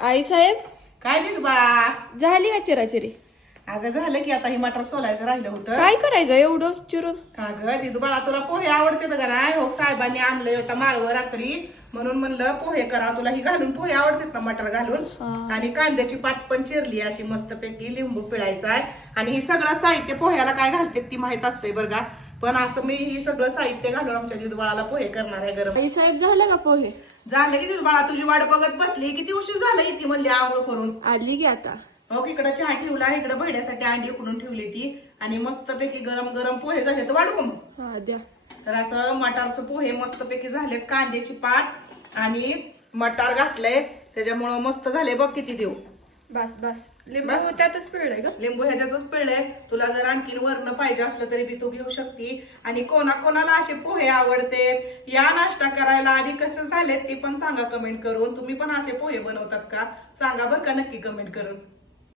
आई साहेब? काय देत बा झाली का चिराचिरी? अगं झालं की आता ही मटर सोलायचं राहिलं होतं. काय करायचं एवढं चिरून? अगं दिदू बाळा तुला पोहे आवडते का नाही हो साहेबांनी आणलंय होता माळवर रात्री. म्हणून म्हणलं पोहे करा. तुला ही घालून पोहे आवडतात ना मटर घालून? आणि कांद्याची पात पण चिरली अशी मस्त पैकी लिंबू पिळायचा आहे. आणि ही सगळं साहित्य पोह्याला काय घालते ती माहीत असते बरं का? पण असं मी ही सगळं साहित्य घालून आमच्या दिदू बाळाला पोहे करणार आहे गरम. आई साहेब झालं का पोहे? झालं की दिदू बाळा तुझी वाट बघत बसली. किती उशीर झाला इथे म्हणली आंघोळ करून. आली की आता. हो इकडे चहा ठेवला इकडे भैड्यासाठी अंडी उकडून ठेवली ती. आणि मस्तपैकी गरम गरम पोहे झाले तर वाढू का मग. हा द्या. तर असं मटारचं पोहे मस्तपैकी झालेत कांद्याची पात आणि मटार घातलंय. त्याच्यामुळं मस्त झाले बघ किती देऊ. बस बस. लिंबू बस. त्यातच पिळलंय का? लिंबू ह्याच्यातच पिळलंय. तुला जर आणखीन वरण पाहिजे असलं तरी बी तू घेऊ शकती. आणि कोणा कोणाला असे पोहे आवडते? या नाश्ता करायला आणि कसं झालेत ते पण सांगा कमेंट करून. तुम्ही पण असे पोहे बनवतात का? सांगा बरं का नक्की कमेंट करून.